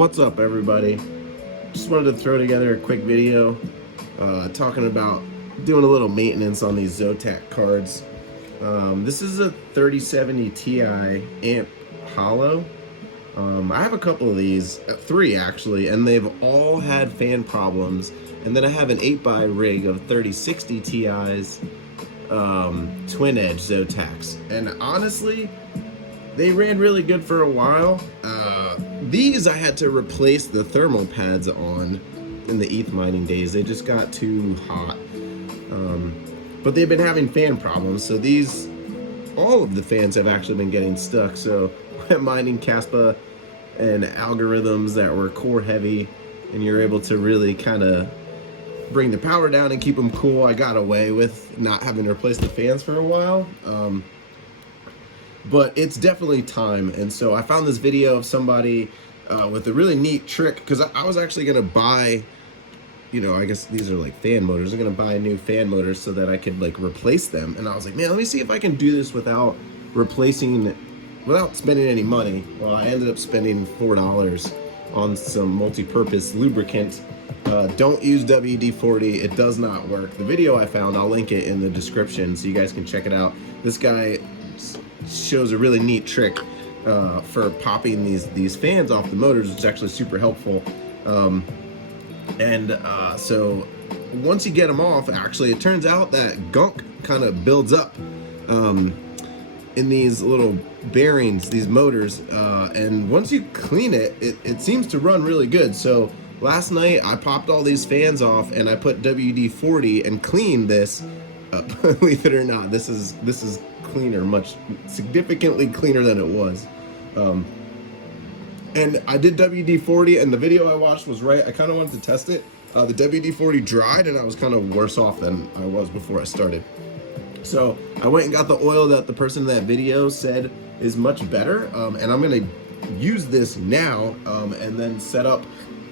What's up, everybody? Just wanted to throw together a quick video talking about doing a little maintenance on these Zotac cards. This is a 3070 Ti amp Holo. I have a couple of these, 3 actually, and they've all had fan problems. And then I have an 8x rig of 3060 Ti's twin edge Zotacs. And honestly, they ran really good for a while. These I had to replace the thermal pads on in the ETH mining days. They just got too hot. But they've been having fan problems, so all of the fans have actually been getting stuck. So I'm mining Caspa and algorithms that were core heavy, and you're able to really kind of bring the power down and keep them cool. I got away with not having to replace the fans for a while. But it's definitely time, and so I found this video of somebody with a really neat trick, because I was actually going to buy, I guess these are like fan motors. I'm going to buy new fan motors so that I could like replace them, and I was like, man, let me see if I can do this without spending any money. Well, I ended up spending $4 on some multi-purpose lubricant. Don't use WD-40, it does not work. The video I found, I'll link it in the description so you guys can check it out. This guy shows a really neat trick for popping these fans off the motors, which is actually super helpful. So once you get them off, actually, it turns out that gunk kind of builds up in these little bearings, these motors, and once you clean it, it seems to run really good. So last night I popped all these fans off and I put WD-40 and cleaned this. Believe it or not, this is cleaner, significantly cleaner than it was. And I did WD-40, and the video I watched was right. I kind of wanted to test it. The WD-40 dried, and I was kind of worse off than I was before I started. So I went and got the oil that the person in that video said is much better, and I'm going to use this now and then set up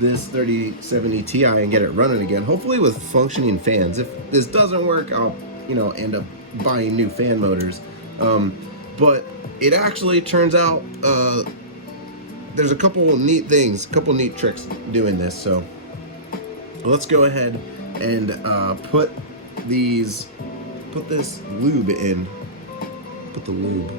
this 3070 Ti and get it running again, hopefully with functioning fans. If this doesn't work, I'll end up buying new fan motors. But it actually turns out there's a couple neat things, a couple neat tricks doing this. So let's go ahead and put this lube in. Put the lube.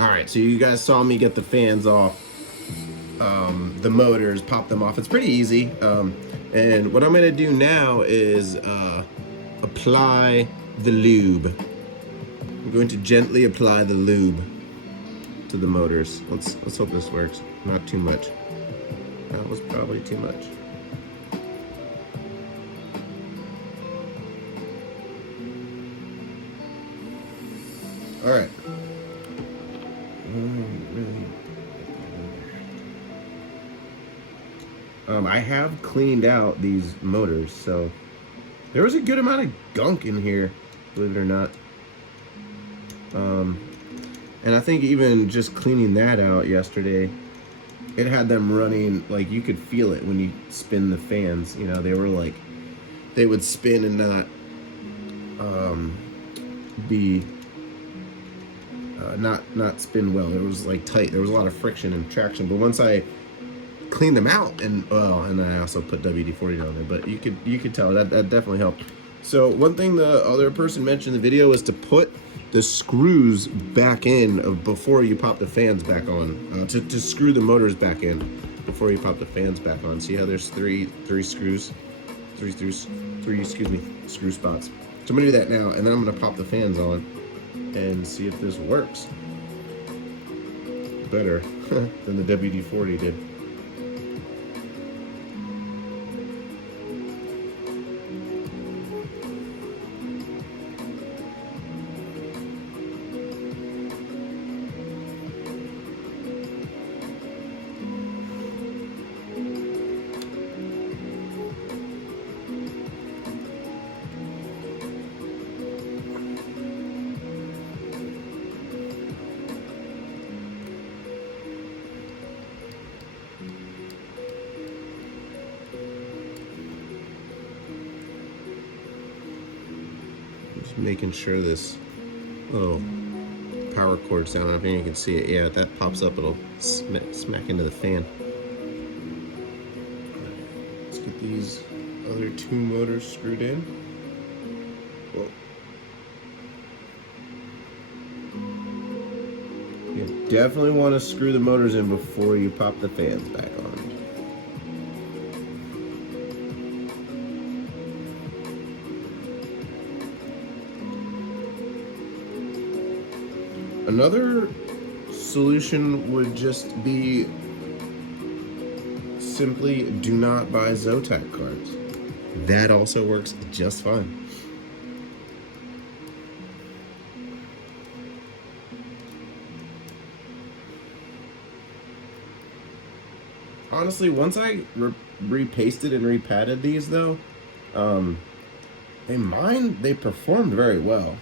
All right, so you guys saw me get the fans off, the motors, pop them off. It's pretty easy. And what I'm gonna do now is apply the lube. I'm going to gently apply the lube to the motors. Let's hope this works. Not too much. That was probably too much. All right. I have cleaned out these motors, so there was a good amount of gunk in here, believe it or not. And I think even just cleaning that out yesterday, it had them running, like you could feel it when you spin the fans. You know, they were like, they would spin and not not spin well. It was like tight. There was a lot of friction and traction. But once I cleaned them out, and then I also put WD-40 on there, but you could tell that definitely helped. So one thing the other person mentioned in the video is to put the screws back in before you pop the fans back on, to screw the motors back in before you pop the fans back on. See how there's three screw spots. So I'm gonna do that now, and then I'm gonna pop the fans on and see if this works better than the WD-40 did. Just making sure this little power cord's down. I don't think you can see it. Yeah, if that pops up, it'll smack into the fan. Let's get these other two motors screwed in. Whoa. You definitely want to screw the motors in before you pop the fans back on. Another solution would just be simply do not buy Zotac cards. That also works just fine. Honestly, once I repasted and repadded these though, they performed very well.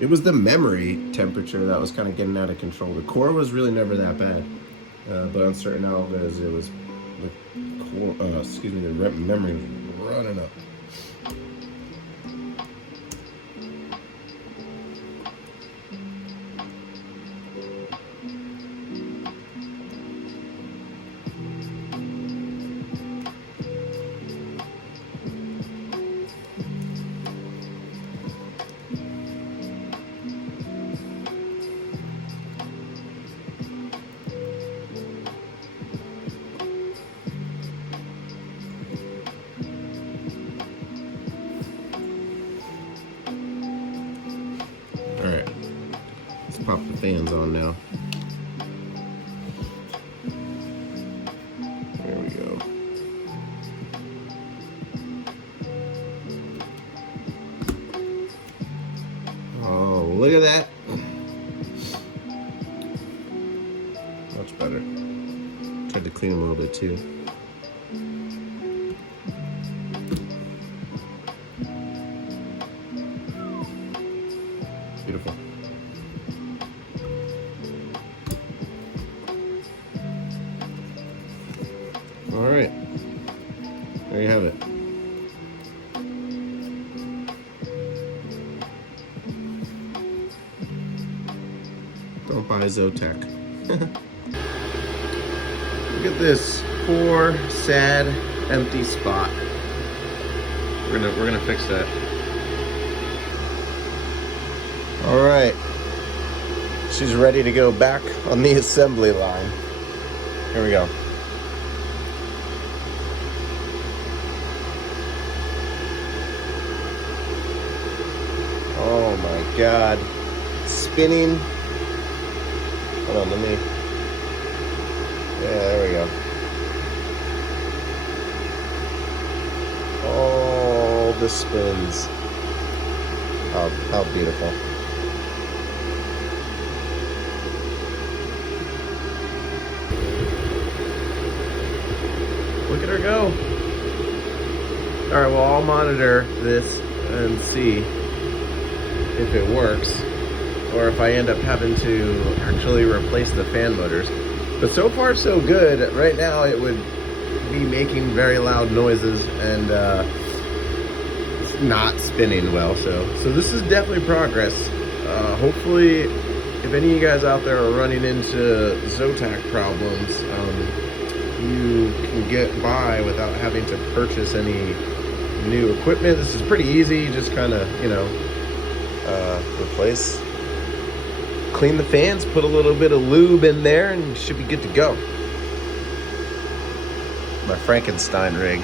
It was the memory temperature that was kind of getting out of control. The core was really never that bad, but on certain algos, it was the core. The memory was running up. Alright, let's pop the fans on now. There we go. Oh, look at that. Much better. Tried to clean a little bit too. Beautiful. All right, there you have it. Don't buy Zotac. Look at this poor, sad, empty spot. We're gonna fix that. All right, she's ready to go back on the assembly line. Here we go. Oh my God. Spinning. Hold on, let me. Yeah, there we go. All the spins. Oh, how beautiful. Look at her go. All right, well, I'll monitor this and see if it works, or if I end up having to actually replace the fan motors. But so far so good. Right now it would be making very loud noises and not spinning well. So this is definitely progress. Hopefully, if any of you guys out there are running into Zotac problems, you can get by without having to purchase any new equipment. This is pretty easy. Just kind of, you know, replace, clean the fans, put a little bit of lube in there, and you should be good to go. My Frankenstein rig.